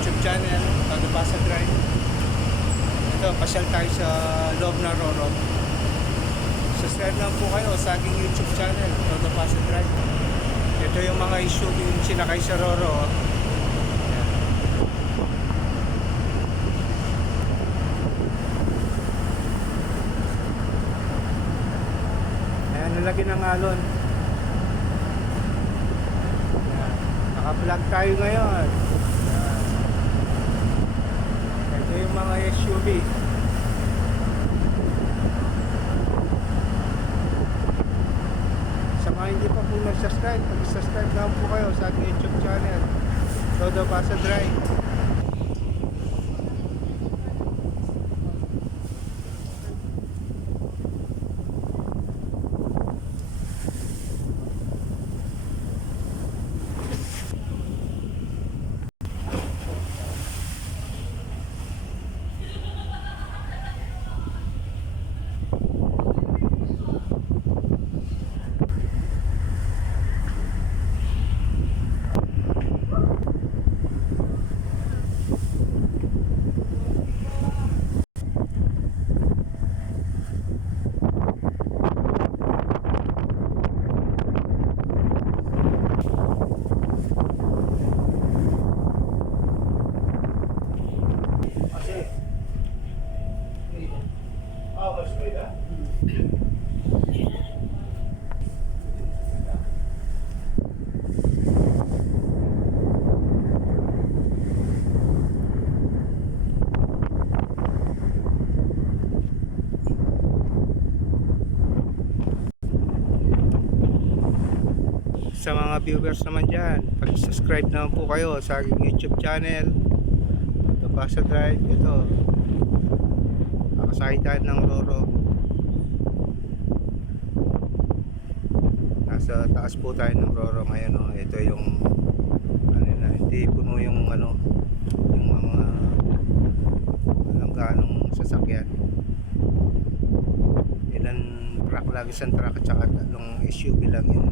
YouTube channel, Todo Pasa Drive. Ito, pasyal tayo sa loob ng Roro. Subscribe lang po kayo sa aking YouTube channel, Todo Pasa Drive. Ito yung mga issue yung sinakay sa Roro. Ayan, nalagyan ng alon. Ayan, naka-vlog tayo ngayon. Ayan. Ito yung mga SUV. Sa mga hindi pa po nag-subscribe, mag-subscribe lang po kayo sa ating YouTube channel, Todo Pasa Drive. Sa mga viewers naman dyan, pag-subscribe naman po kayo sa aking YouTube channel, Todo Pasa Drive. Ito, nakasakay tayo ng Roro. Nasa taas po tayo ng Roro ngayon. Oh. Ito yung ano na, hindi puno yung ano, yung mga walang ganong sasakyan. Ilan truck lang, isang truck at saka tatlong SUV lang yung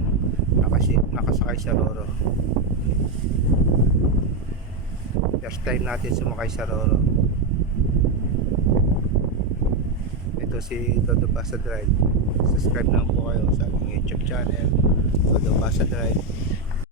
nakasakay sa Roro. First time natin sumakay sa Roro. Ito si Todo Pasa Drive. Subscribe na po kayo sa aking YouTube channel, Todo Pasa Drive.